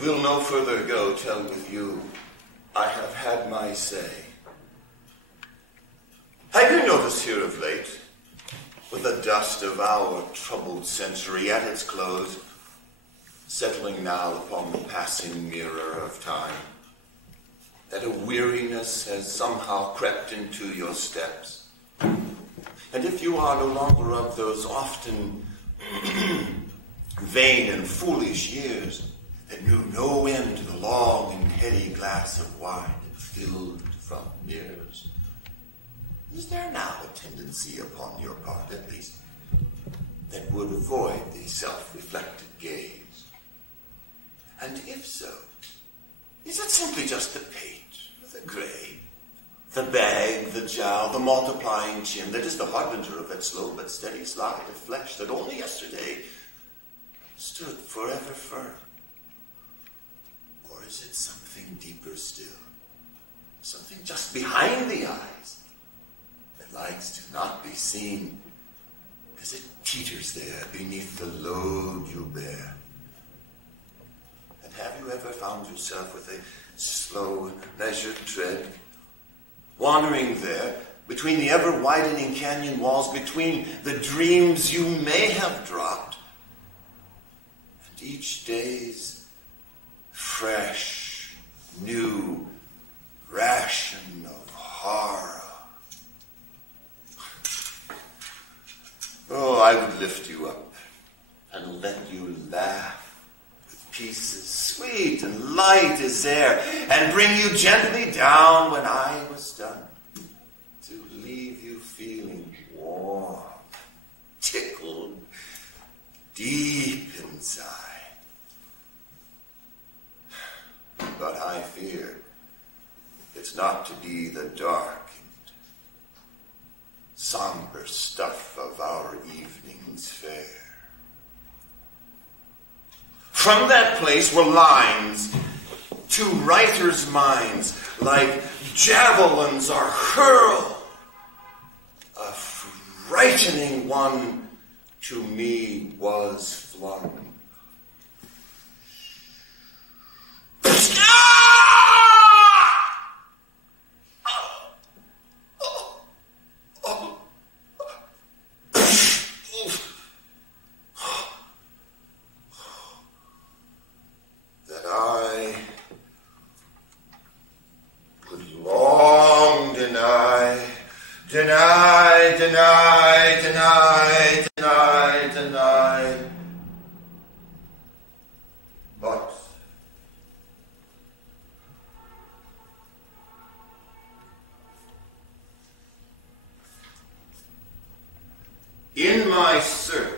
will no further go tell with you, I have had my say. Have you noticed here of late, with the dust of our troubled century at its close, settling now upon the passing mirror of time, that a weariness has somehow crept into your steps? And if you are no longer of those often vain and foolish years that knew no end to the long and heady glass of wine that filled from mirrors, is there now a tendency upon your part, at least, that would avoid the self-reflected gaze? And if so, is it simply just the pate, the gray, the bag, the jowl, the multiplying chin that is the harbinger of that slow but steady slide of flesh that only yesterday stood forever firm? Or is it something deeper still, something just behind the eyes, that likes to not be seen as it teeters there beneath the load you bear? And have you ever found yourself with a slow, measured tread, wandering there between the ever-widening canyon walls, between the dreams you may have dropped, and each day's fresh, new ration of horror? Oh, I would lift you up and let you laugh with pieces sweet and light as air, and bring you gently down when I was done, to leave you feeling warm, tickled deep inside. But I fear it's not to be the dark and somber stuff of our evening's fare. From that place were lines to writers' minds, like javelins are hurled. A frightening one to me was flung. Deny. But in my search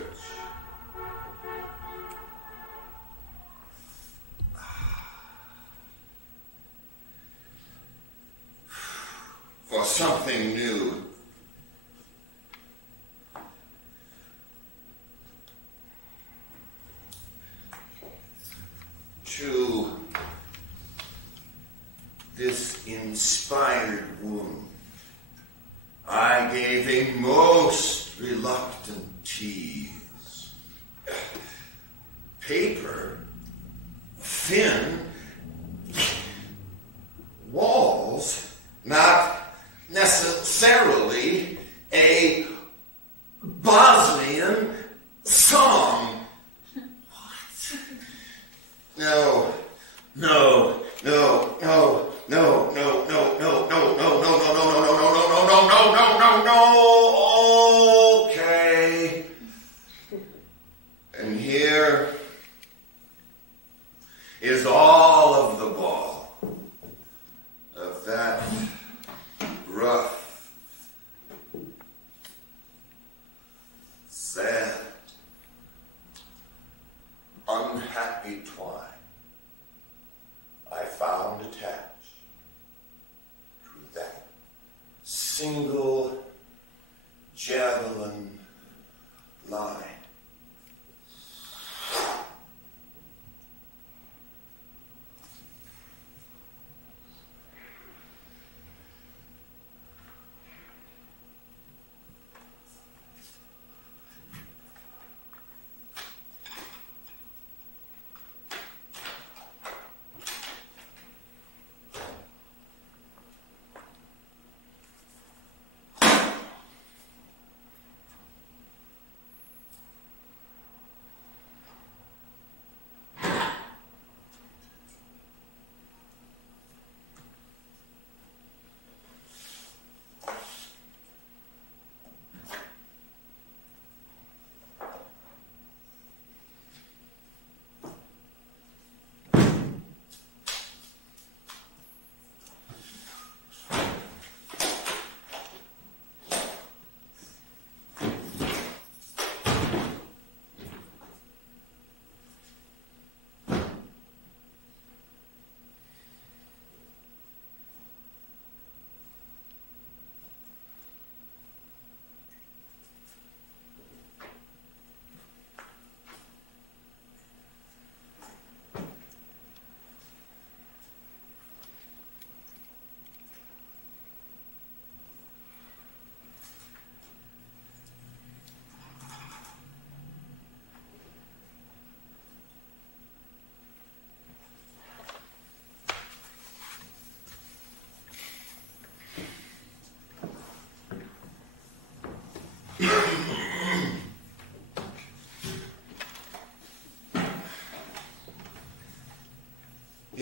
for something new, to this inspired wound, I gave a most reluctant tease. Paper, thin, walls, not necessarily a Bosnian song. What? No. Okay. And here is all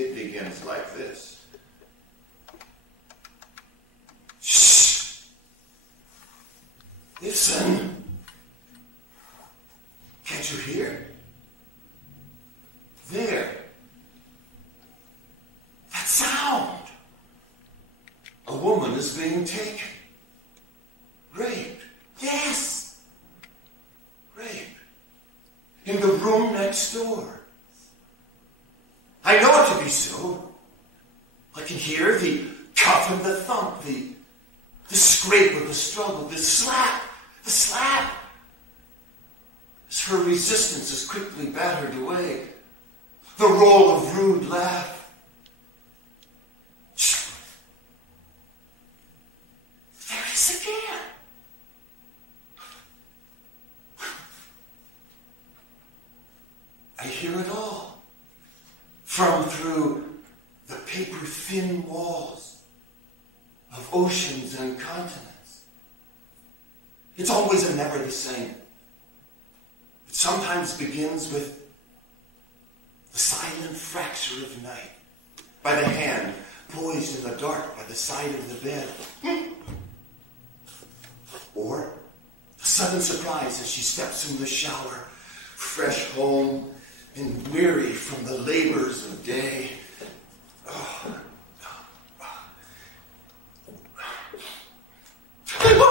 It begins like this. Shh! Listen! Can't you hear? There. That sound! A woman is being taken. Raped. Yes! Raped. In the room next door. I know it to be so. I can hear the cuff and the thump, the scrape of the struggle, the slap. As her resistance is quickly battered away, the roll of rude laugh. There it is again. I hear it all. From through the paper-thin walls of oceans and continents. It's always and never the same. It sometimes begins with the silent fracture of night, by the hand poised in the dark by the side of the bed. Or a sudden surprise as she steps from the shower, fresh home and weary from the labors of day. The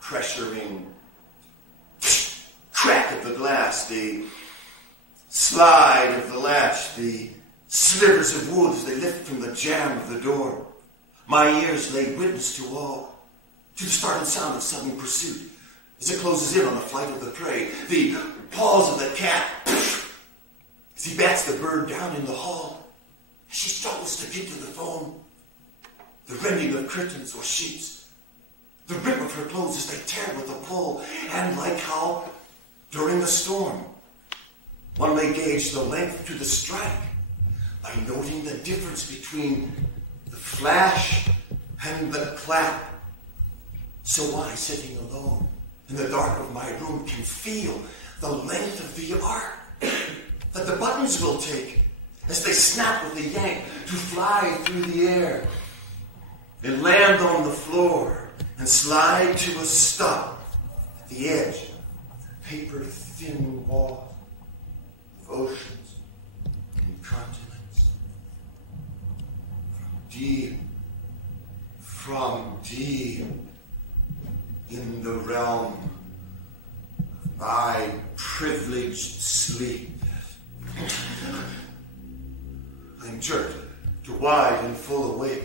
pressuring crack of the glass, the slide of the latch, the slivers of wood as they lift from the jamb of the door. My ears lay witness to all, to the startled sound of sudden pursuit as it closes in on the flight of the prey, the paws of the cat as he bats the bird down in the hall, as she struggles to get to the phone, the rending of curtains or sheets, the rip of her clothes as they tear with a pull, and like how, during the storm, one may gauge the length to the strike by noting the difference between the flash and the clap. So I, sitting alone in the dark of my room, can feel the length of the arc that the buttons will take as they snap with a yank to fly through the air and land on the floor and slide to a stop at the edge of the paper-thin wall of oceans and continents. From deep in the realm of my privileged sleep, I'm jerked to wide and full awake,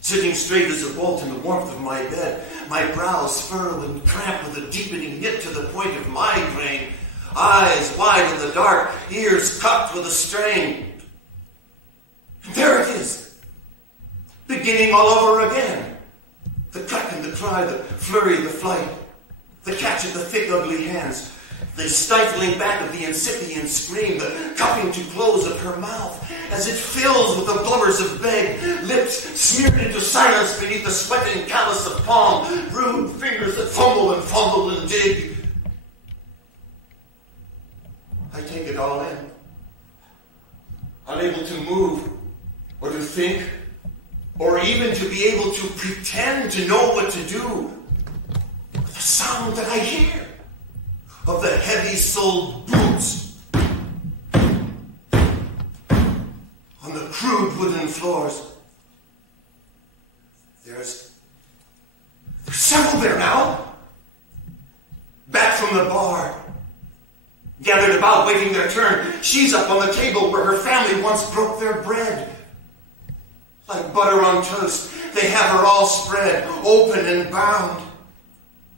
sitting straight as a bolt in the warmth of my bed, my brows furrowed and cramped with a deepening knit to the point of migraine, eyes wide in the dark, ears cocked with a strain. And there it is, beginning all over again. The cut and the cry, the flurry, the flight, the catch of the thick, ugly hands, the stifling back of the incipient scream, the cupping to close of her mouth, as it fills with the blubbers of beg, lips smeared into silence beneath the sweating callus of palm, rude fingers that fumble and dig. I take it all in, unable to move, or to think, or even to be able to pretend to know what to do with the sound that I hear of the heavy-soled boots on the crude wooden floors. There's several there now, back from the bar, gathered about waiting their turn. She's up on the table where her family once broke their bread. Like butter on toast, they have her all spread, open and bound.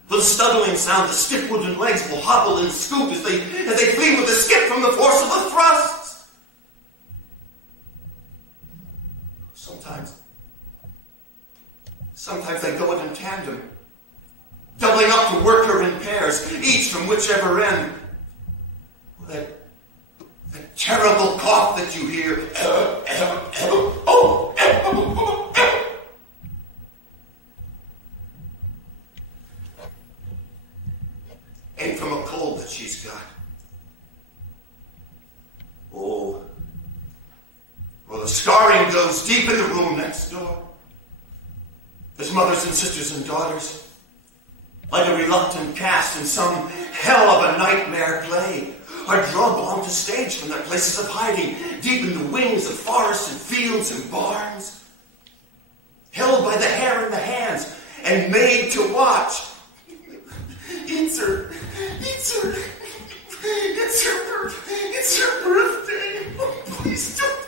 With a stumbling sound, the stiff wooden legs will hobble and scoop as they flee with a skip from the force of the thrusts. Sometimes they go in tandem, doubling up to work her in pairs, each from whichever end. That terrible cough that you hear. Ain't from a cold that she's got. Oh, well, the scarring goes deep in the room next door. As mothers and sisters and daughters, like a reluctant cast in some hell of a nightmare play, are drawn along the stage from their places of hiding, deep in the wings of forests and fields and barns, held by the hair and the hands, and made to watch. It's her birthday. Oh, please don't.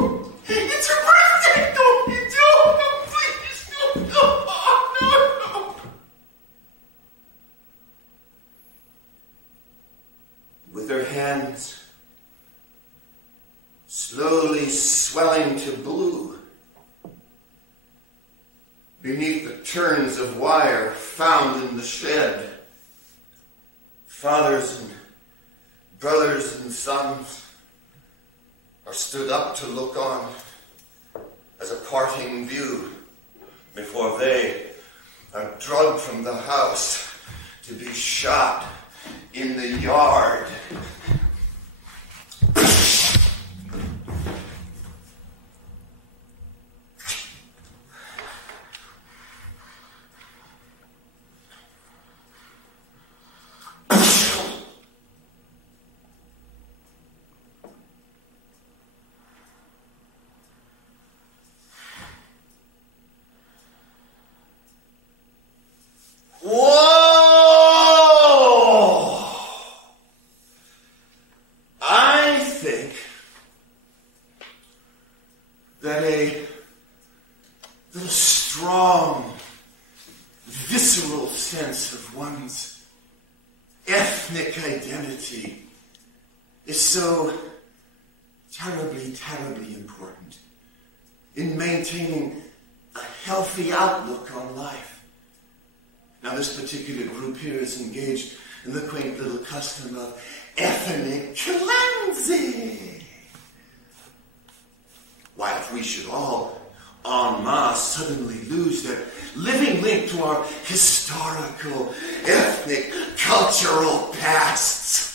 No. It's her birthday. Don't you do. No, please don't. No. With her hands slowly swelling to blue, beneath the turns of wire found in the shed, fathers and brothers and sons are stood up to look on as a parting view before they are drugged from the house to be shot in the yard. Is so terribly important in maintaining a healthy outlook on life. Now, this particular group here is engaged in the quaint little custom of ethnic cleansing. Why, if we should all en masse suddenly lose their living link to our historical, ethnic, cultural pasts,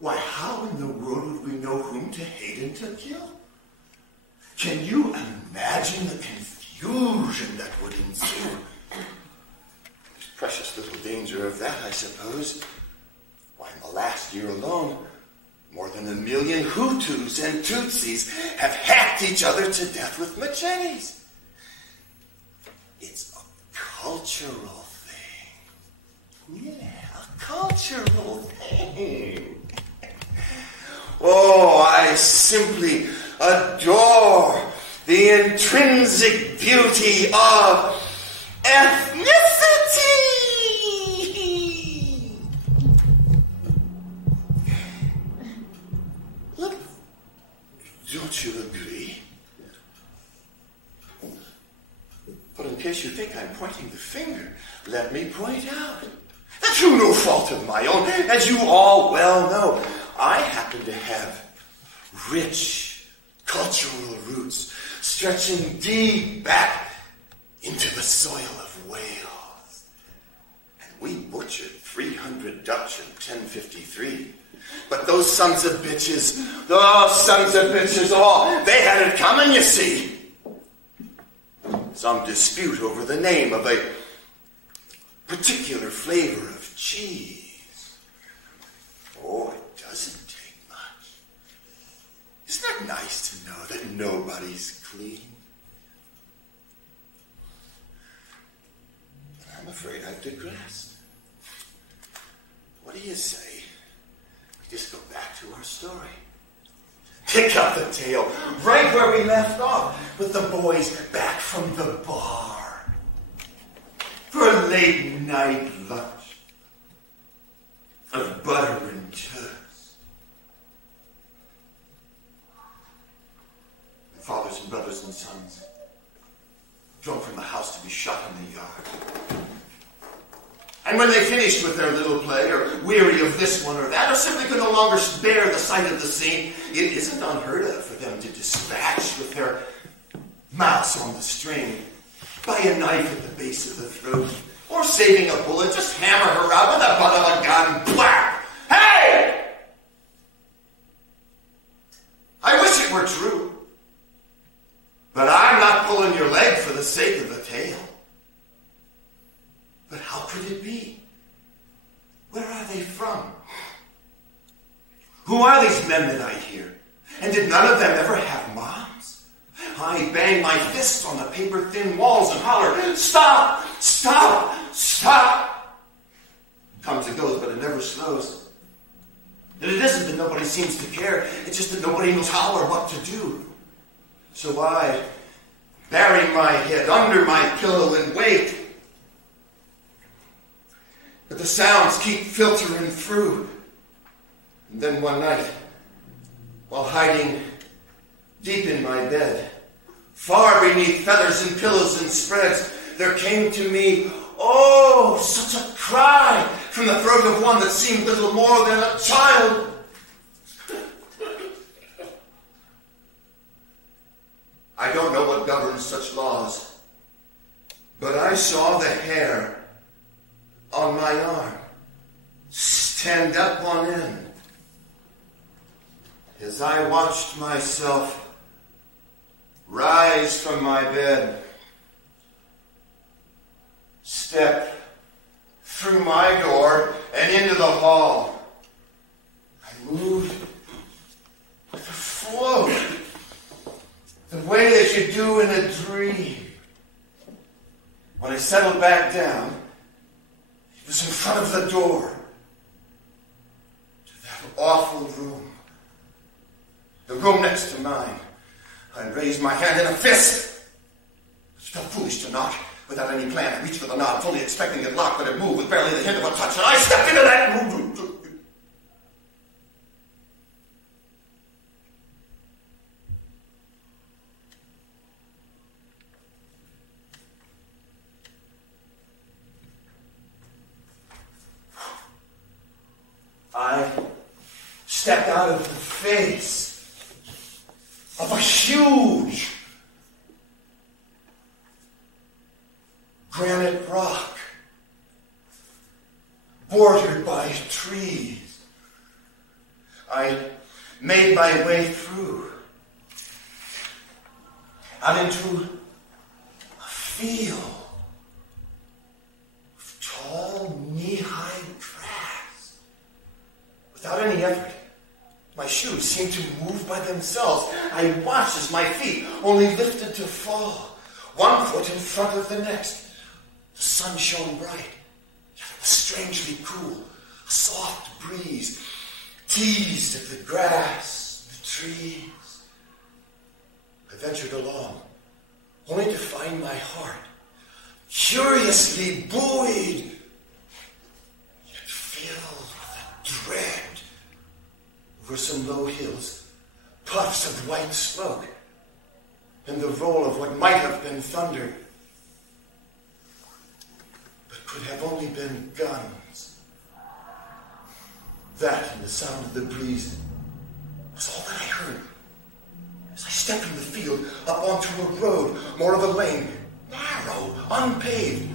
why, how in the world would we know whom to hate and to kill? Can you imagine the confusion that would ensue? There's precious little danger of that, I suppose. Why, in the last year alone, more than 1 million Hutus and Tutsis have hacked each other to death with machetes. It's a cultural thing. Yeah, a cultural thing. Oh, I simply adore the intrinsic beauty of ethnicity. Look, don't you agree? But in case you think I'm pointing the finger, let me point out that through no fault of my own, as you all well know, I happen to have rich cultural roots stretching deep back into the soil of Wales. And we butchered 300 Dutch in 1053. But those sons of bitches, all, they had it coming, you see. Some dispute over the name of a particular flavor of cheese. Oh, it doesn't take much. Isn't it nice to know that nobody's clean? I'm afraid I've digressed. What do you say? We just go back to our story. Pick up the tale right where we left off, with the boys back from the bar for a late night lunch of butter and toast. And fathers and brothers and sons drove from the house to be shot in the yard. And when they finished with their little play, or weary of this one or that, or simply could no longer bear the sight of the scene, it isn't unheard of for them to dispatch with their mouse on the string, by a knife at the base of the throat, or saving a bullet, just hammer her out with the butt of a gun. Whack! Hey! I wish it were true. But I'm not pulling your leg for the sake of the tale. But how could it be? Where are they from? Who are these men that I hear? And did none of them ever have moms? I bang my fists on the paper-thin walls and holler, "Stop! Stop! Stop!" Comes and goes, but it never slows. And it isn't that nobody seems to care. It's just that nobody knows how or what to do. So I bury my head under my pillow and wait. But the sounds keep filtering through. And then one night, while hiding deep in my bed, far beneath feathers and pillows and spreads, there came to me, oh, such a cry from the throat of one that seemed little more than a child. I don't know what governs such laws, but I saw the hair on my arm stand up on end as I watched myself rise from my bed, step through my door and into the hall. I moved with a flow, the way that you do in a dream. When I settled back down, it was in front of the door to that awful room. The room next to mine. I raised my hand in a fist. It felt foolish to knock without any plan. I reached for the knob, fully expecting it locked, but it moved with barely the hint of a touch, and I stepped into that room. I stepped out of the face of a huge granite rock bordered by trees. I made my way through out into a field of tall, knee-high grass. Without any effort, my shoes seemed to move by themselves. I watched as my feet only lifted to fall, one foot in front of the next. The sun shone bright, yet it was strangely cool. A soft breeze teased at the grass, the trees. I ventured along, only to find my heart curiously buoyed, yet filled with a dread. Over some low hills, puffs of white smoke, and the roll of what might have been thunder, but could have only been guns. That and the sound of the breeze was all that I heard. As I stepped from the field up onto a road, more of a lane, narrow, unpaved.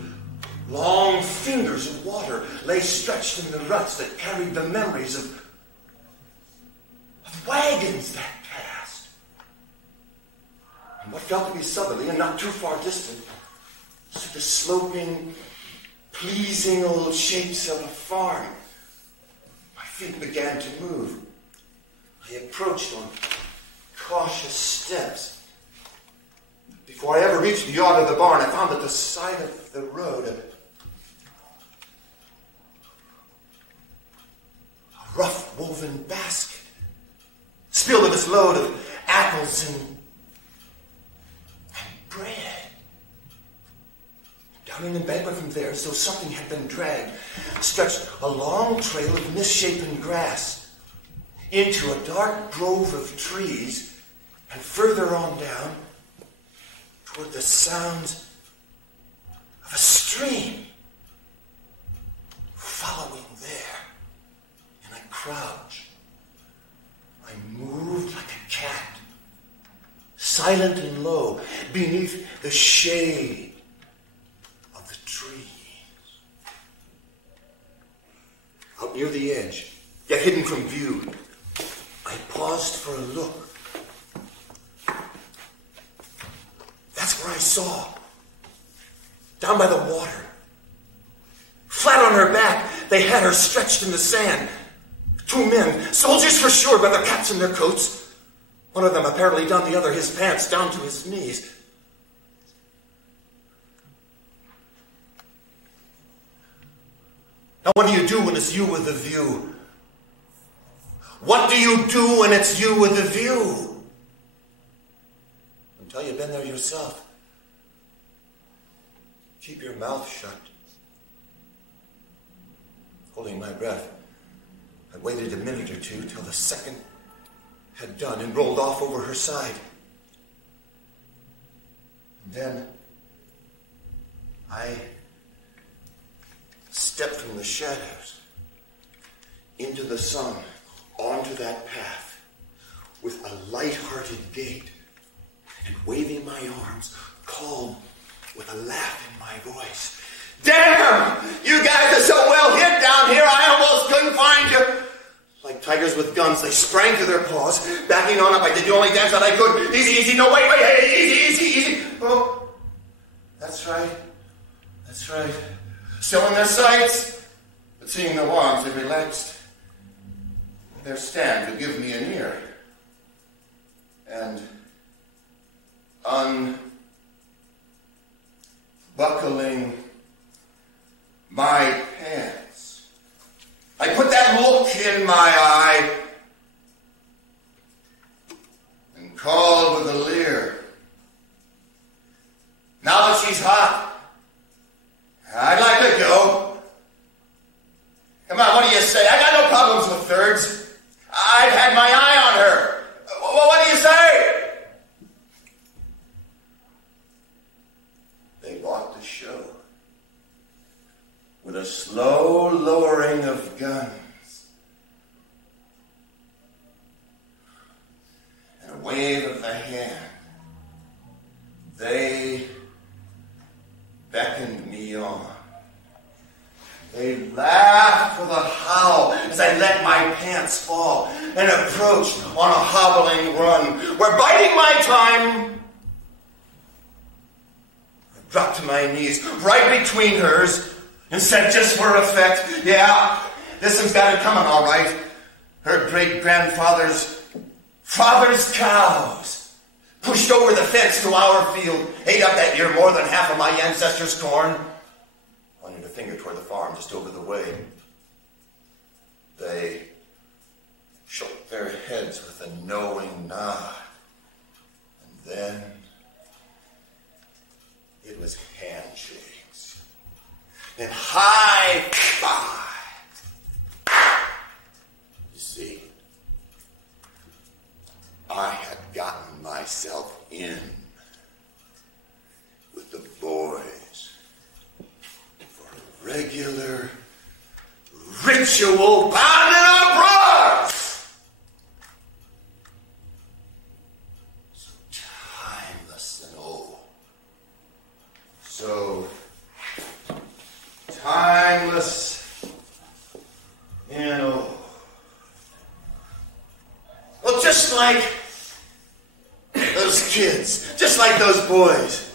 Long fingers of water lay stretched in the ruts that carried the memories of wagons that passed. And what felt to be southerly and not too far distant stood the sloping, pleasing old shapes of a farm. My feet began to move. I approached on cautious steps. Before I ever reached the yard of the barn, I found at the side of the road a rough woven basket, spilled of its load of apples and bread. Down an embankment from there, as though something had been dragged, stretched a long trail of misshapen grass into a dark grove of trees, and further on down toward the sounds of a stream. Following there in a crouch, I moved like a cat, silent and low, beneath the shade of the trees. Out near the edge, yet hidden from view, I paused for a look. That's where I saw, down by the water, flat on her back, they had her stretched in the sand. Two men, soldiers for sure, by their caps and their coats. One of them apparently down, the other his pants down to his knees. Now what do you do when it's you with the view? What do you do when it's you with the view? Until you've been there yourself. Keep your mouth shut. Holding my breath, I waited a minute or two till the second had done and rolled off over her side. And then I stepped from the shadows into the sun, onto that path, with a light-hearted gait, and waving my arms, called with a laugh in my voice, "Damn! You guys are so well hid down here, I almost couldn't find you!" Like tigers with guns, they sprang to their paws, backing on up. I did the only dance that I could. Easy, easy, no, wait, hey, easy. Oh, that's right. Still in their sights, but seeing no arms, they relaxed their stand to give me an ear. And unbuckling my pants, I put that look in my eye and called with a leer, "Now that she's hot, I'd like to go. Come on, what do you say? I got no problems with thirds. I've had my eye on her. Well, what do you say?" They bought the show with a slow lowering of guns and a wave of the hand. They beckoned me on. They laughed with a howl as I let my pants fall and approached on a hobbling run, where, biting my time, I dropped to my knees right between hers and said, just for effect, "Yeah, this one's got it coming all right. Her great-grandfather's father's cows pushed over the fence to our field, ate up that year more than half of my ancestors' corn." Pointed a finger toward the farm just over the way. They shook their heads with a knowing nod. And then it was handshakes and high fives. You see, I had gotten myself in with the boys for a regular ritual bonding of bras. So timeless and old. So timeless and old. Well, just like those kids, just like those boys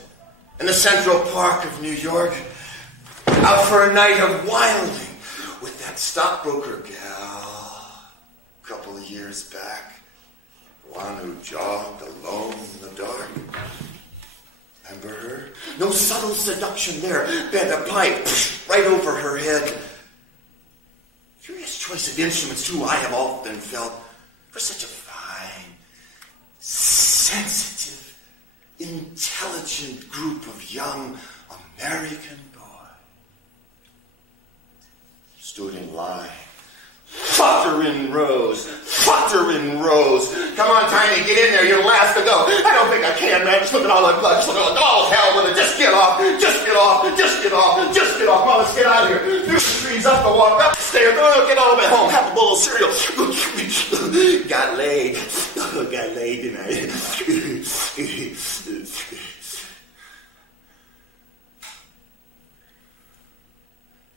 in the Central Park of New York, out for a night of wilding with that stockbroker gal a couple of years back, the one who jogged alone in the dark. Remember her? No subtle seduction there. Bent a pipe right over her head. Curious choice of instruments, too, I have often felt, for such a fine, sensitive, intelligent group of young American boys. Stood in line. Futter in rows. Come on, Tiny, get in there. You're the last to go. I don't think I can, man. Just look at all that blood. Just look at all that. Oh, hell with it. Just get off. Come on, let's get out of here. Through the trees, up the walk, up the stairs. Oh, get all the way home. Have a bowl of cereal. Got laid. Got laid tonight.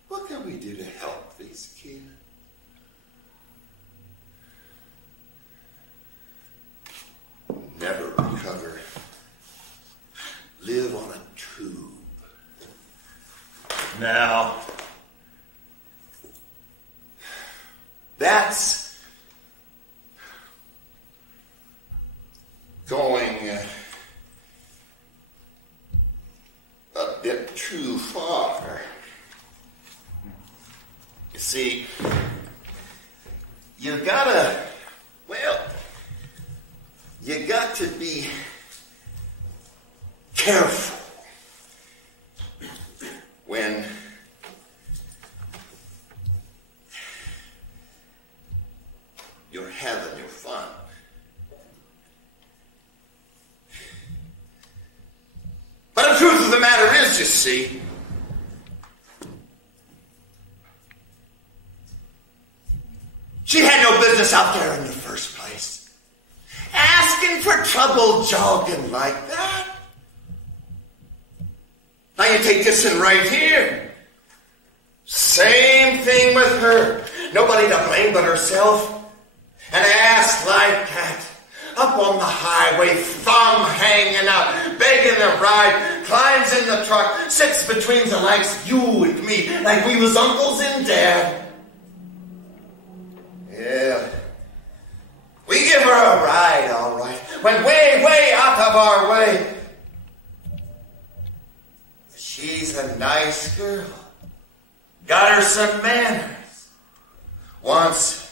What can we do to help these kids? Never recover. Live on a tube. Now, that's going a bit too far. You see, you got to be careful when you're having your fun. But the truth of the matter is, you see, she had no business out there in the first place. Asking for trouble jogging like that. Now you take this one right here. Same thing with her. Nobody to blame but herself. An ass like that. Up on the highway, thumb hanging out, begging a ride, climbs in the truck, sits between the legs, you and me, like we was uncles and dad. Yeah. We give her a ride, all right. Went way, way out of our way. She's a nice girl. Got her some manners. Wants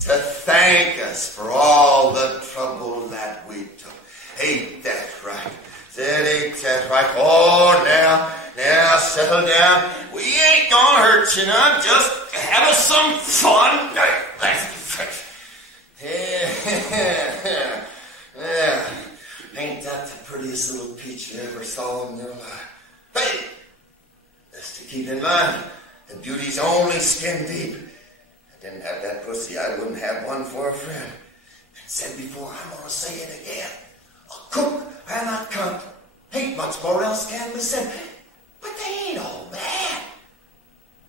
to thank us for all the trouble that we took. Ain't that right? Ain't that right? Oh, now, settle down. We ain't gonna hurt you now. Just have us some fun. Yeah. Ain't that the prettiest little peach you ever saw in your life? Hey! Just to keep in mind, that beauty's only skin deep. I didn't have that pussy, I wouldn't have one for a friend. And said before, I'm gonna say it again. A cook and a cunt. Ain't much more else can be said. But they ain't all bad.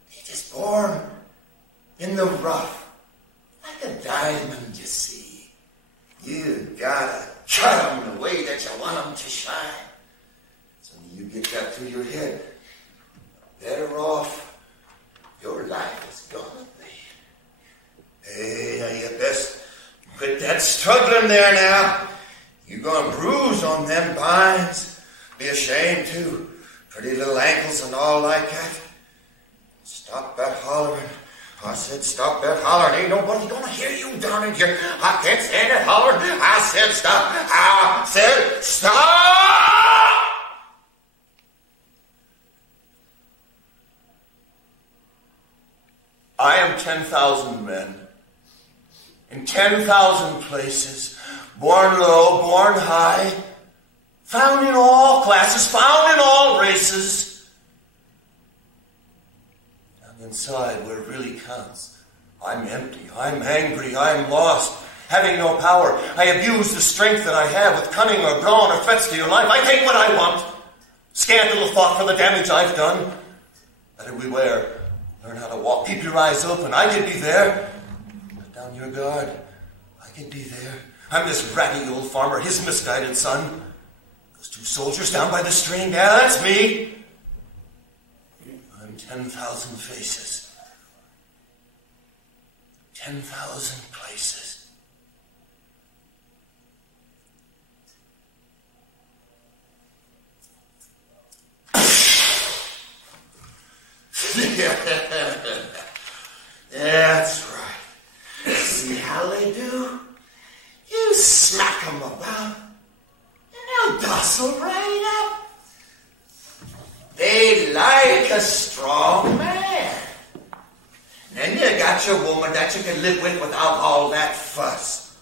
They just born in the rough. Like a diamond, you see. You gotta cut them the way that you want them to shine. So when you get that through your head, better off your life is gonna be. Hey, now you best quit that struggling there now. You gonna bruise on them binds. Be ashamed too. Pretty little ankles and all like that. Stop that hollering. I said, stop that hollering. Ain't nobody gonna hear you down in here. I can't stand it hollering. I said, stop. I said, stop! I am 10,000 men. In 10,000 places. Born low, born high. Found in all classes, found in all races. Inside, where it really counts, I'm empty, I'm angry, I'm lost, having no power. I abuse the strength that I have with cunning or brawn or threats to your life. I take what I want. Scant little thought for the damage I've done. Better beware. Learn how to walk. Keep your eyes open. I could be there. Let down your guard. I could be there. I'm this ratty old farmer, his misguided son. Those two soldiers down by the stream. Yeah, that's me. 10,000 faces. 10,000 places. That's right. See how they do? You smack them about, and they'll tussle right up. They like a strong man. Then you got your woman that you can live with without all that fuss.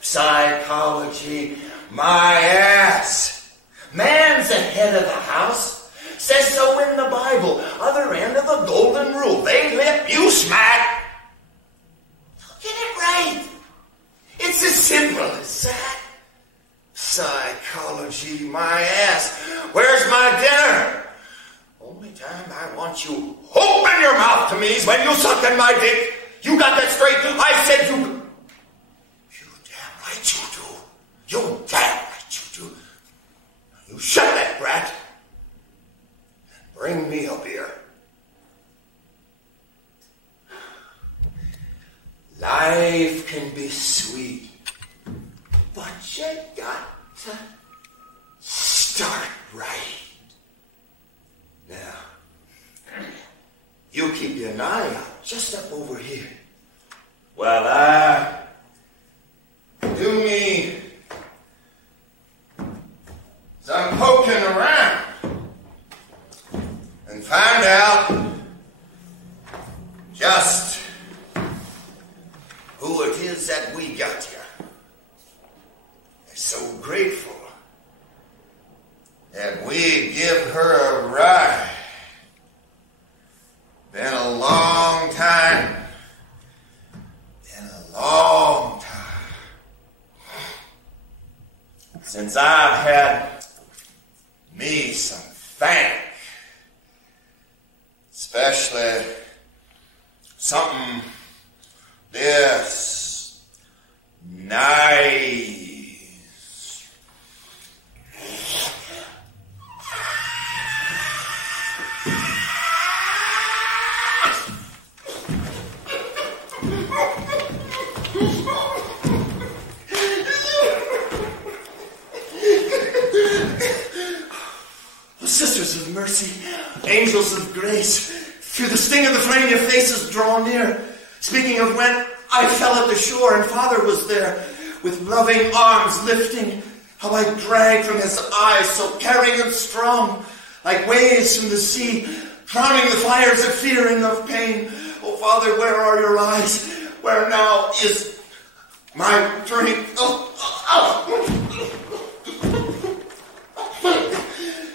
Psychology, my ass. Man's the head of the house. Says so in the Bible. Other end of the golden rule. They lip, you smack. Get it right. It's as simple as that. Besides, my ass. Where's my dinner? Only time I want you open your mouth to me is when you suck in my dick. You got that straight? I said you... You damn right you do. You damn right you do. You shut that brat. And bring me a beer. Life can be sweet, but you got to start right. Now, you keep your eye out just up over here. Well, do me some poking around and find out just who it is that we got here. We're so grateful that we give her a ride. Been a long time. Been a long time since I've had me some thank. Especially something this nice. Sisters of mercy, angels of grace, through the sting of the flame your faces draw near. Speaking of when I fell at the shore and Father was there, with loving arms lifting, how I dragged from his eyes so caring and strong, like waves from the sea, drowning the fires of fear and of pain. Oh Father, where are your eyes? Where now is my drink?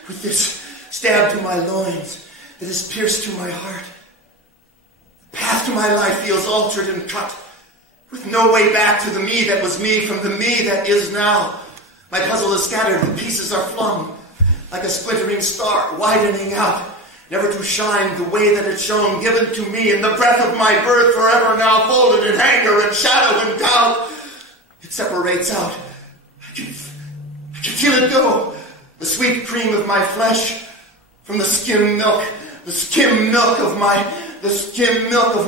With this stab to my loins that is pierced to my heart, the path to my life feels altered and cut, with no way back to the me that was me from the me that is now. My puzzle is scattered, the pieces are flung, like a splintering star widening out, never to shine the way that it shone, given to me in the breath of my birth, forever now folded in anger and shadow and doubt. It separates out. I can feel it go. The sweet cream of my flesh from the skim milk of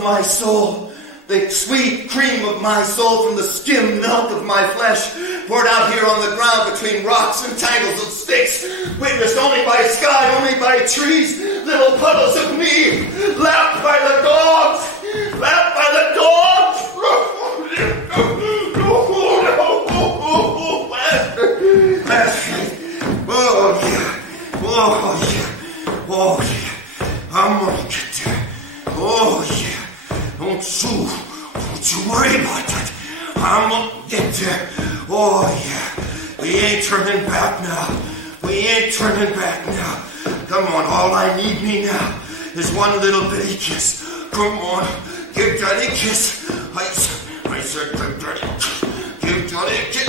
my soul. The sweet cream of my soul from the skim milk of my flesh, poured out here on the ground between rocks and tangles of sticks, witnessed only by sky, only by trees, little puddles of me, lapped by the dogs, lapped by the dogs. Oh yeah, I'm gonna get there. Oh yeah, don't you worry about that. I'm gonna get there. Oh yeah, we ain't turning back now. We ain't turning back now. Come on, all I need me now is one little bitty kiss. Come on, give Daddy a kiss. I said give Daddy a kiss. Give Daddy a kiss.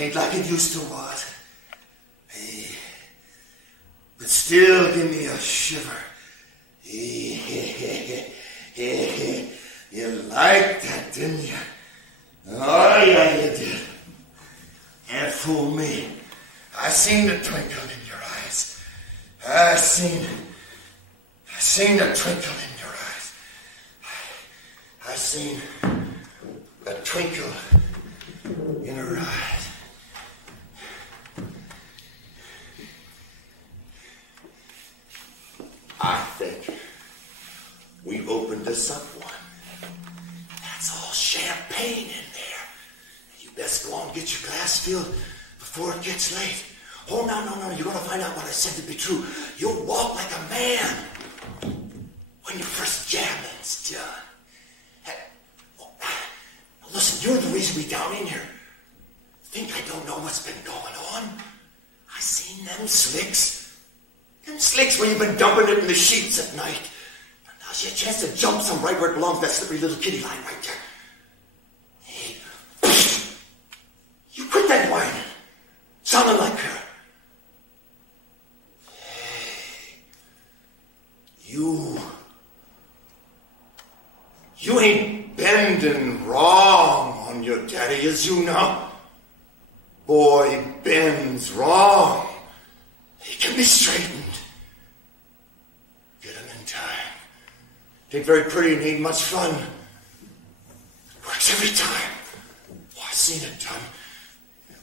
Ain't like it used to was. Hey, but still give me a shiver. Hey, you liked that, didn't you? Oh, yeah, you did. Can't fool me. I seen the twinkle in your eyes. I seen the twinkle in your eyes. I seen the twinkle in her eyes. I think we opened this up one. That's all champagne in there. You best go on and get your glass filled before it gets late. Oh, no. You're going to find out what I said to be true. You'll walk like a man when your first jamming's done. Hey, listen, you're the reason we down in here. Think I don't know what's been going on? I seen them slicks. Them slicks where you've been dumping it in the sheets at night. Now's your chance to jump some right where it belongs, that slippery little kitty line right there. Hey, you quit that whining. Sounding like her. Hey, you ain't bending wrong on your daddy, is you now? Boy bends wrong. He can be straightened. Get him in time. Ain't very pretty and ain't much fun. Works every time. Oh, I've seen it done.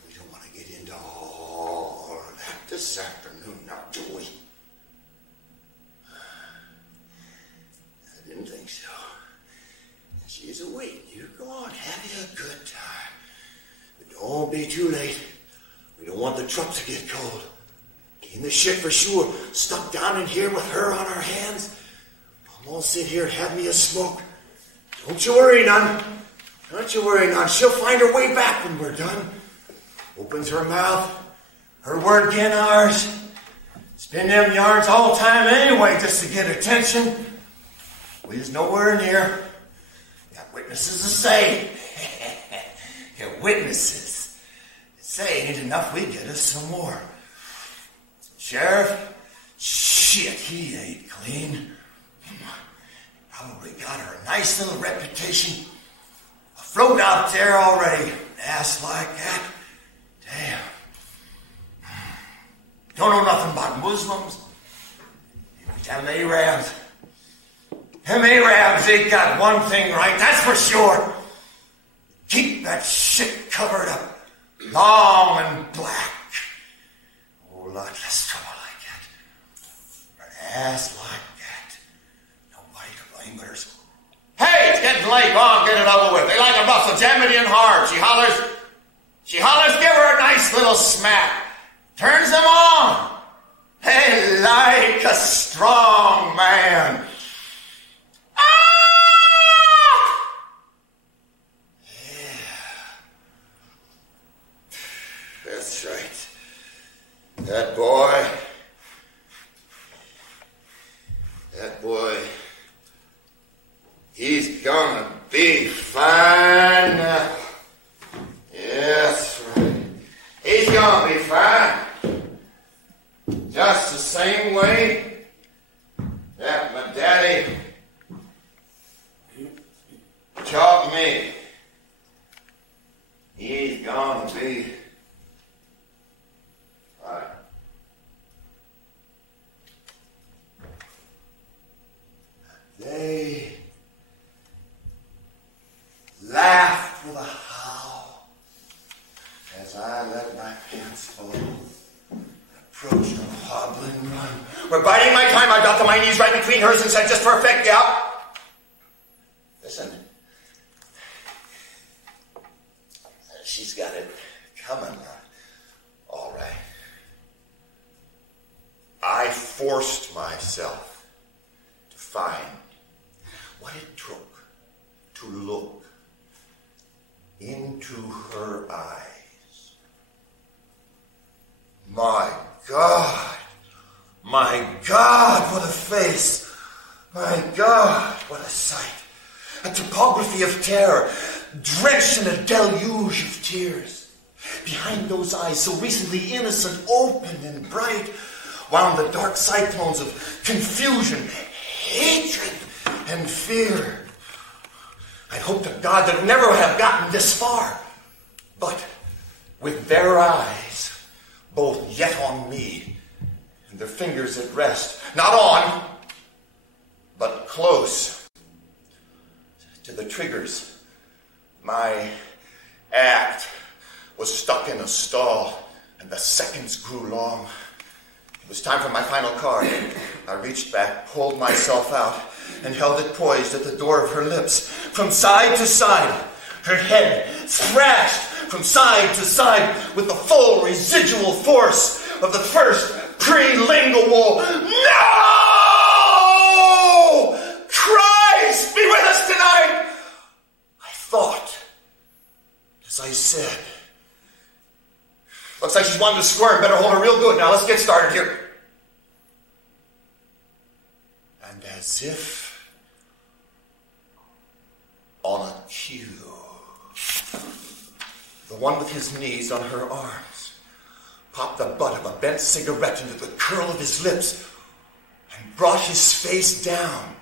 We don't want to get into all of that this afternoon, now do we? I didn't think so. She's awake. You go on, have you a good time. But don't be too late. We don't want the truck to get cold. In the ship for sure. Stuck down in here with her on our hands. I'm gonna sit here and have me a smoke. Don't you worry none. Don't you worry none. She'll find her way back when we're done. Opens her mouth. Her word again ours. Spin them yarns all the time anyway just to get attention. We's nowhere near. Got witnesses to say. Got witnesses. Say ain't enough, we get us some more. Sheriff? Shit, he ain't clean. Probably got her a nice little reputation. Afloat out there already. An ass like that. Damn. Don't know nothing about Muslims. Them Arabs. Them Arabs ain't got one thing right, that's for sure. Keep that shit covered up. Long and black. A whole lot less trouble like that. For an ass like that. Nobody to blame but herself. Hey, it's getting late. Go on, get it over with. They like a muscle. Jam it in hard. She hollers, give her a nice little smack. Turns them on. Hey, like a strong man. That's right. That boy, he's gonna be fine now. Yeah, that's right. He's gonna be fine. Just the same way that my daddy taught me. He's gonna be fine. They laughed with a howl as I let my pants fall. Approached a hobbling run. We're biding my time. I got to my knees right between hers and said, just for effect, yeah. Listen. She's got it coming. All right. I forced myself to find what it took to look into her eyes. My God, what a face. My God, what a sight. A topography of terror, drenched in a deluge of tears. Behind those eyes, so recently innocent, open and bright, wound the dark cyclones of confusion, hatred, and fear. I'd hoped to God that I'd never have gotten this far. But with their eyes, both yet on me, and their fingers at rest, not on, but close to the triggers, my act was stuck in a stall, and the seconds grew long. It was time for my final card. I reached back, pulled myself out, and held it poised at the door of her lips. From side to side, her head thrashed from side to side with the full residual force of the first prelingual "No! Christ, be with us tonight!" I thought, as I said. Looks like she's wanting to squirm. Better hold her real good. Now let's get started here. And as if on a cue, the one with his knees on her arms popped the butt of a bent cigarette into the curl of his lips and brought his face down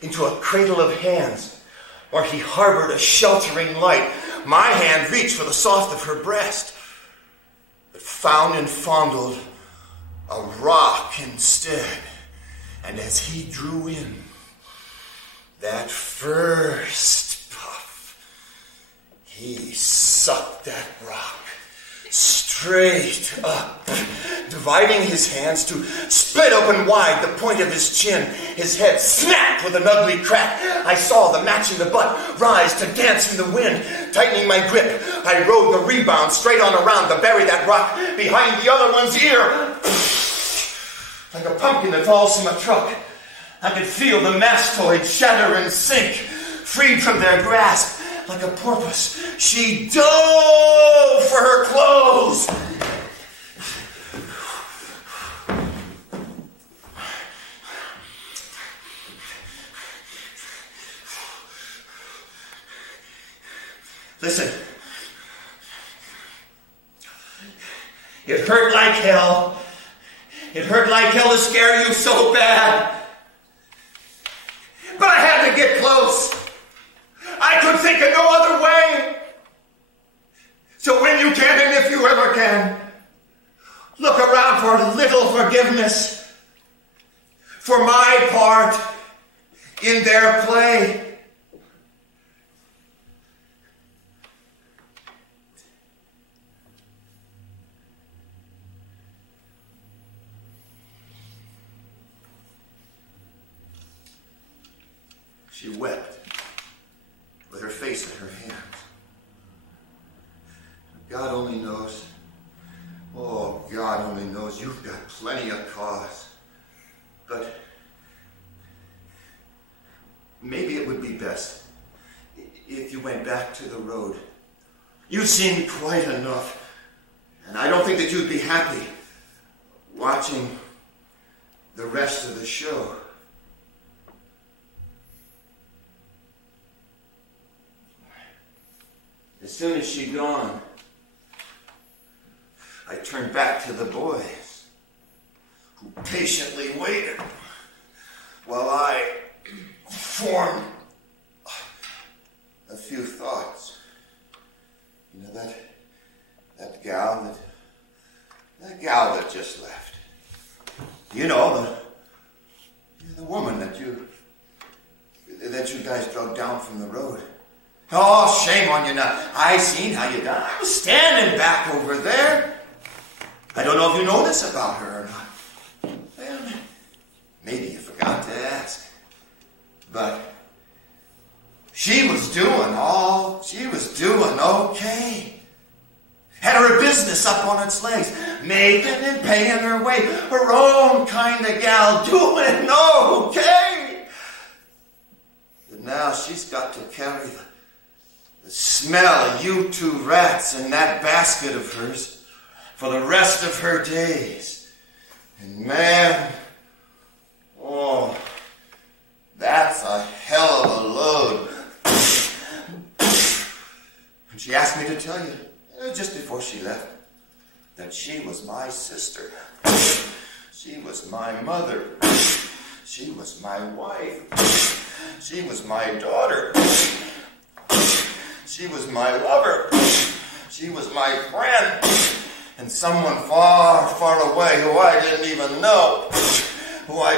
into a cradle of hands where he harbored a sheltering light. My hand reached for the soft of her breast, but found and fondled a rock instead. And as he drew in that first puff, he sucked that rock straight up, dividing his hands to split open wide the point of his chin. His head snapped with an ugly crack. I saw the match in the butt rise to dance in the wind. Tightening my grip, I rode the rebound straight on around to bury that rock behind the other one's ear. Like a pumpkin that falls from a truck, I could feel the mastoid shatter and sink, freed from their grasp. Like a porpoise, she dove for her clothes. Listen, it hurt like hell. It hurt like hell to scare you so bad. But I had to get close. I could think of no other way. So when you can, and if you ever can, look around for a little forgiveness for my part in their play. She wept with her face in her hands. God only knows. Oh, God only knows you've got plenty of cause. But maybe it would be best if you went back to the road. You've seen quite enough. And I don't think that you'd be happy watching the rest of the show. As soon as she'd gone, I turned back to the boys, who patiently waited while I formed a few thoughts. You know, that gal that just left. You know, the woman that you guys drug down from the road. Oh, shame on you now. I seen how you done. I was standing back over there. I don't know if you know this about her or not. Well, maybe you forgot to ask. But she was doing okay. Had her business up on its legs, making and paying her way. Her own kind of gal, doing okay. But now she's got to carry the smell of you two rats in that basket of hers for the rest of her days. And man, oh, that's a hell of a load. And she asked me to tell you, just before she left, that she was my sister. She was my mother. She was my wife. She was my daughter. She was my lover. She was my friend. And someone far, far away who I didn't even know. Why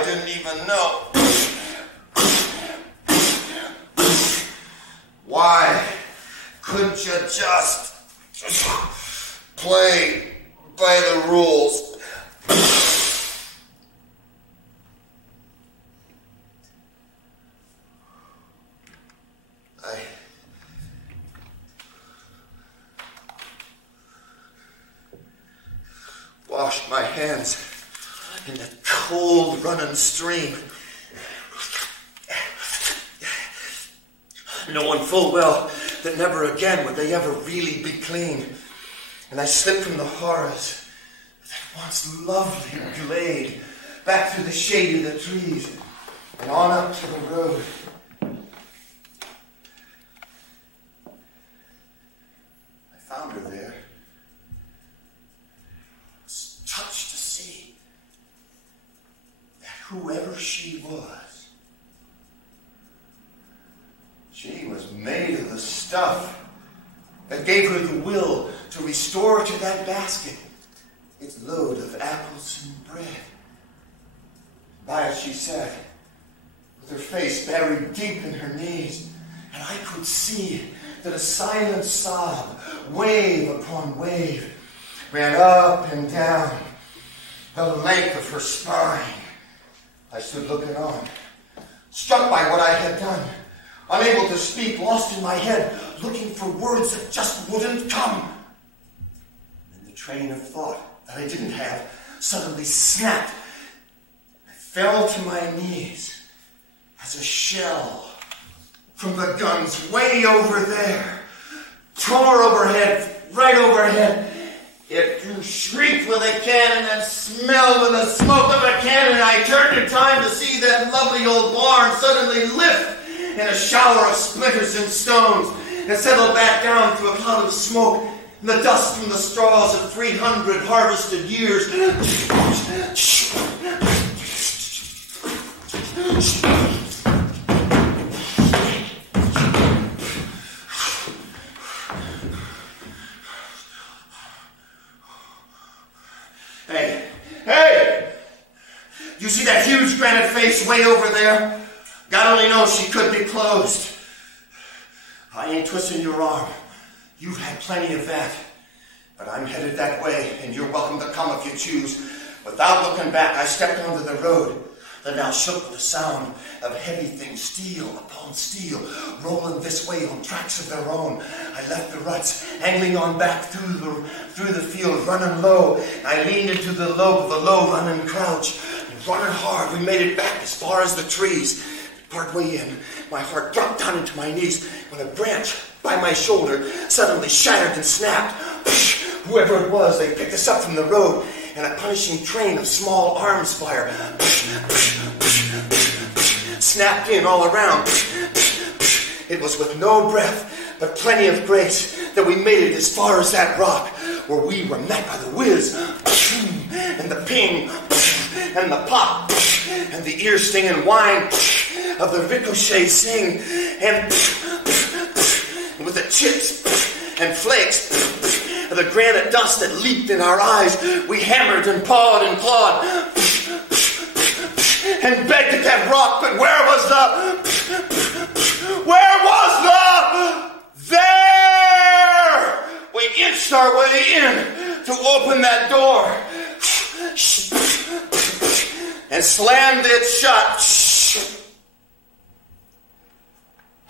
couldn't you just play by the rules? washed my hands in the cold running stream, knowing full well that never again would they ever really be clean. And I slipped from the horrors of that once lovely glade, back through the shade of the trees, and on up to the road. I found her there. I was touched to see that whoever she was, she was made of the stuff that gave her the will to restore to that basket its load of apples and bread. By it she sat, with her face buried deep in her knees, and I could see that a silent sob, wave upon wave, ran up and down the length of her spine. I stood looking on, struck by what I had done, unable to speak, lost in my head, looking for words that just wouldn't come. And the train of thought that I didn't have suddenly snapped. I fell to my knees as a shell from the guns way over there tore overhead, right overhead. It shrieked with a cannon and smelled with the smoke of a cannon. I turned in time to see that lovely old barn suddenly lift in a shower of splinters and stones and settle back down to a cloud of smoke and the dust from the straws of 300 harvested years. Hey! You see that huge granite face way over there? God only knows she could be closed. I ain't twisting your arm. You've had plenty of that. But I'm headed that way, and you're welcome to come if you choose. Without looking back, I stepped onto the road that now shook with the sound of heavy things, steel upon steel, rolling this way on tracks of their own. I left the ruts, angling on back through the field, running low. I leaned into the lobe of the low running crouch, and running hard, we made it back as far as the trees. Partway in, my heart dropped down into my knees when a branch by my shoulder suddenly shattered and snapped. Whoever it was, they picked us up from the road, and a punishing train of small arms fire snapped in all around. It was with no breath, but plenty of grace, that we made it as far as that rock, where we were met by the whiz, and the ping, and the pop, and the ear-stinging whine of the ricochet sing, and with the chips and flakes of the granite dust that leaped in our eyes, we hammered and pawed and clawed and begged at that rock, but where was there? We inched our way in to open that door and slammed it shut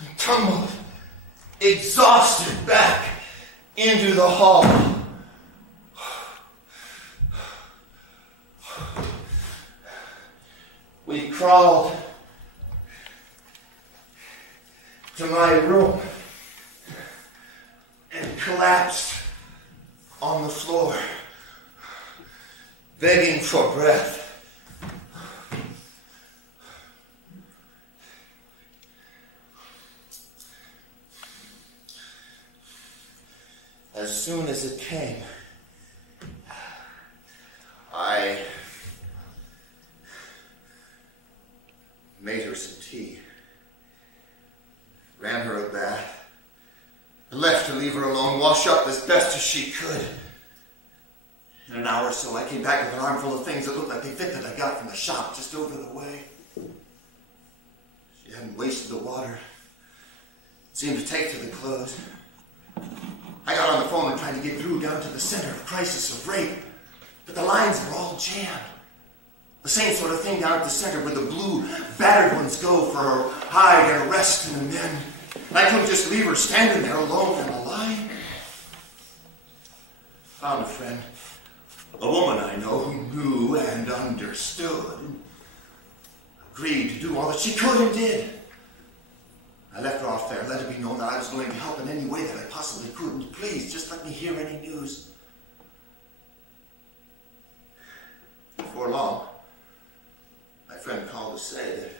and tumbled exhausted back into the hall. We crawled to my room and collapsed on the floor, begging for breath. As soon as it came, I made her some tea, ran her a bath, and left to leave her alone, wash up as best as she could. In an hour or so, I came back with an armful of things that looked like they fit that I got from the shop just over the way. She hadn't wasted the water. It seemed to take to the clothes. I got on the phone and tried to get through down to the center of crisis of rape, but the lines were all jammed. The same sort of thing down at the center where the blue battered ones go for a hide and a rest and a mend. And I couldn't just leave her standing there alone on the line. Found a friend, A woman I know who knew and understood. Agreed to do all that she could and did. I left her off there, let it be known that I was going to help in any way that I possibly could. And please, just let me hear any news. Before long, my friend called to say that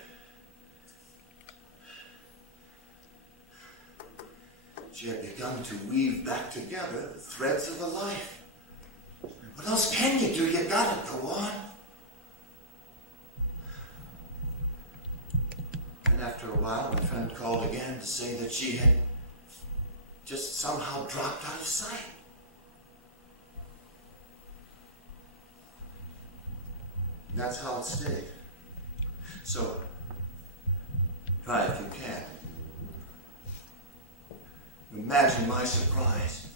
she had begun to weave back together the threads of a life. What else can you do? You gotta go on. And after a while, my friend called again to say that she had just somehow dropped out of sight. And that's how it stayed. So, try if you can. Imagine my surprise.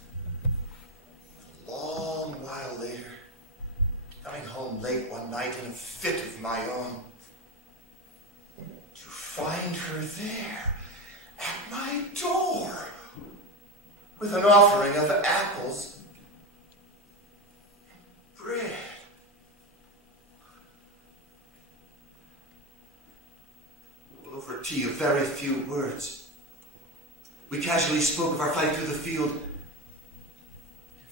A long while later, coming home late one night in a fit of my own, to find her there at my door with an offering of apples and bread. Over tea of very few words, we casually spoke of our fight through the field. And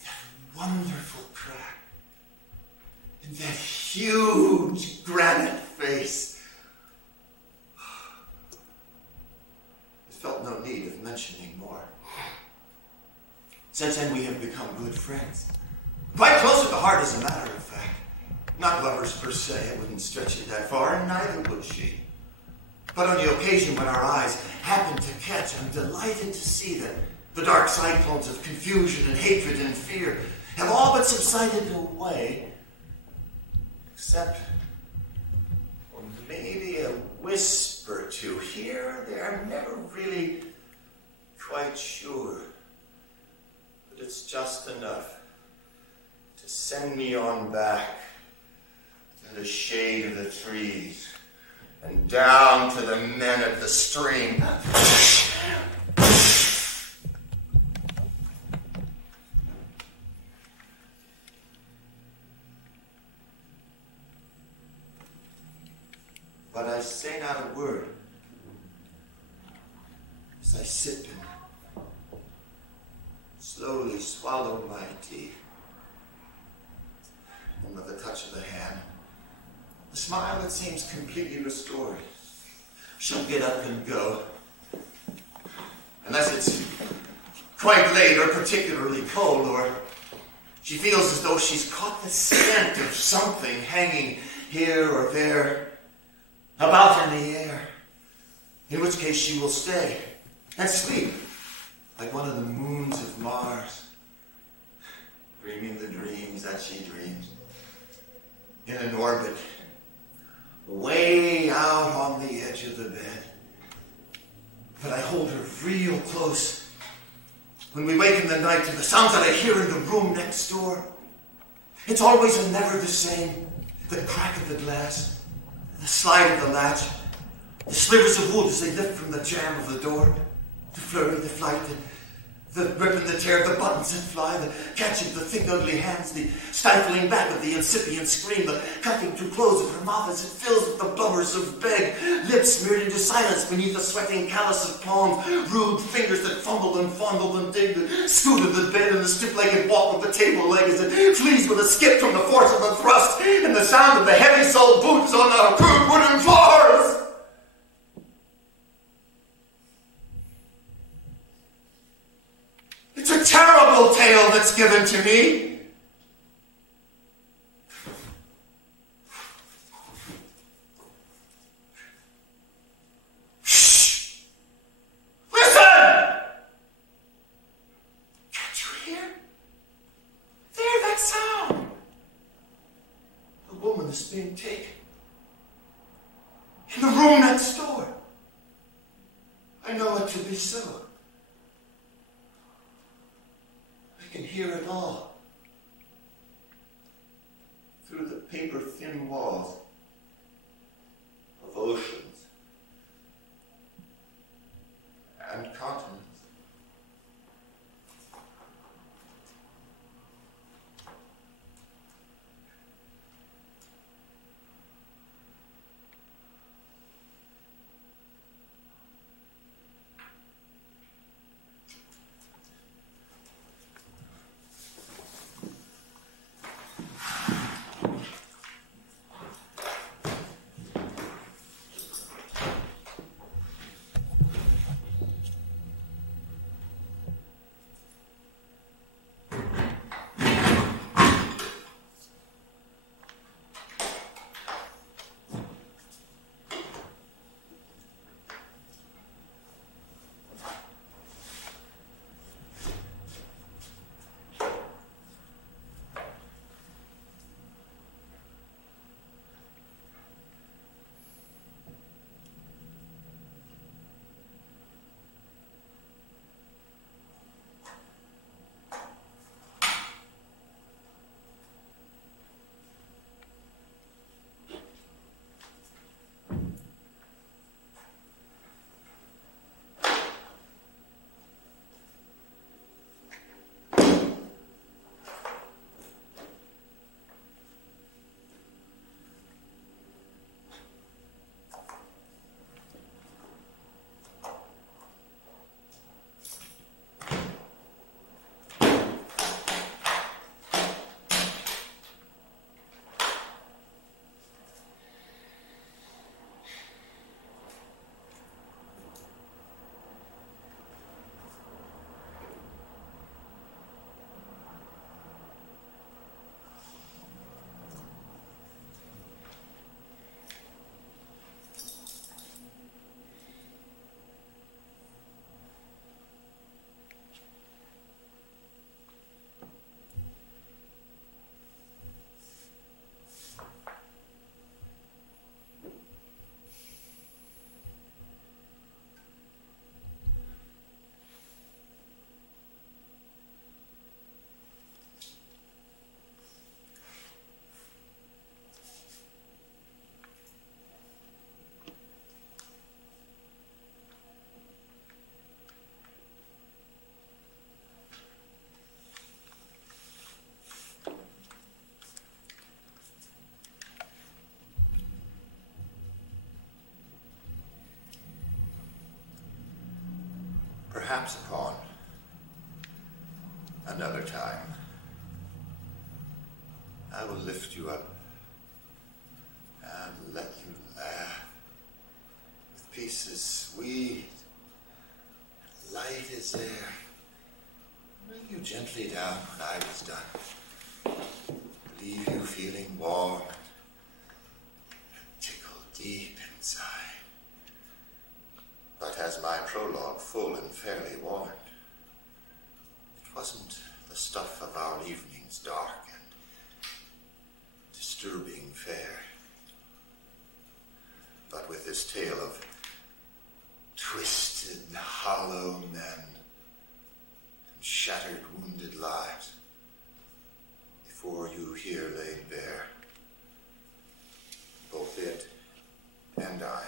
that wonderful crack. And that huge granite face. I felt no need of mentioning more. Since then we have become good friends. Quite close at the heart, as a matter of fact. Not lovers per se, I wouldn't stretch it that far, and neither would she. But on the occasion when our eyes happened to catch, I'm delighted to see that the dark cyclones of confusion and hatred and fear have all but subsided away, except for maybe a whisper to here or there. I'm never really quite sure, but it's just enough to send me on back to the shade of the trees. And down to the men at the stream. But I say not a word as I sip and slowly swallow my tea. And with a touch of the hand, a smile that seems completely restored. She'll get up and go. Unless it's quite late or particularly cold, or she feels as though she's caught the scent of something hanging here or there, about in the air. In which case she will stay and sleep like one of the moons of Mars, dreaming the dreams that she dreams in an orbit way out on the edge of the bed. But I hold her real close when we wake in the night to the sounds that I hear in the room next door. It's always and never the same. The crack of the glass, the slide of the latch, the slivers of wood as they lift from the jamb of the door, the flurry, the flight, the rip and the tear, the buttons that fly, the catch of the thick, ugly hands, the stifling back of the incipient scream, the cutting too close of her mouth as it fills with the blubbers of beg, lips smeared into silence beneath a sweating callus of palms, rude fingers that fumbled and fondled and digged, that scooted the bed and the stiff-legged walk of the table leg as it flees with a skip from the force of the thrust, and the sound of the heavy-soled boots on our crude wooden floors. It's a terrible tale that's given to me. Shh! Listen! Can't you hear? There, that sound. The woman is being taken. In the room next door. I know it to be so. I can hear it all through the paper-thin walls of oceans and continents. perhaps upon another time, I will lift you up and let you laugh with pieces sweet, light as air. Bring you gently down when I was done. Leave you feeling warm and tickled deep inside. But as my prologue full and fairly warned, it wasn't the stuff of our evenings dark and disturbing fair, but with this tale of twisted, hollow men and shattered, wounded lives, before you here laid bare, both it and I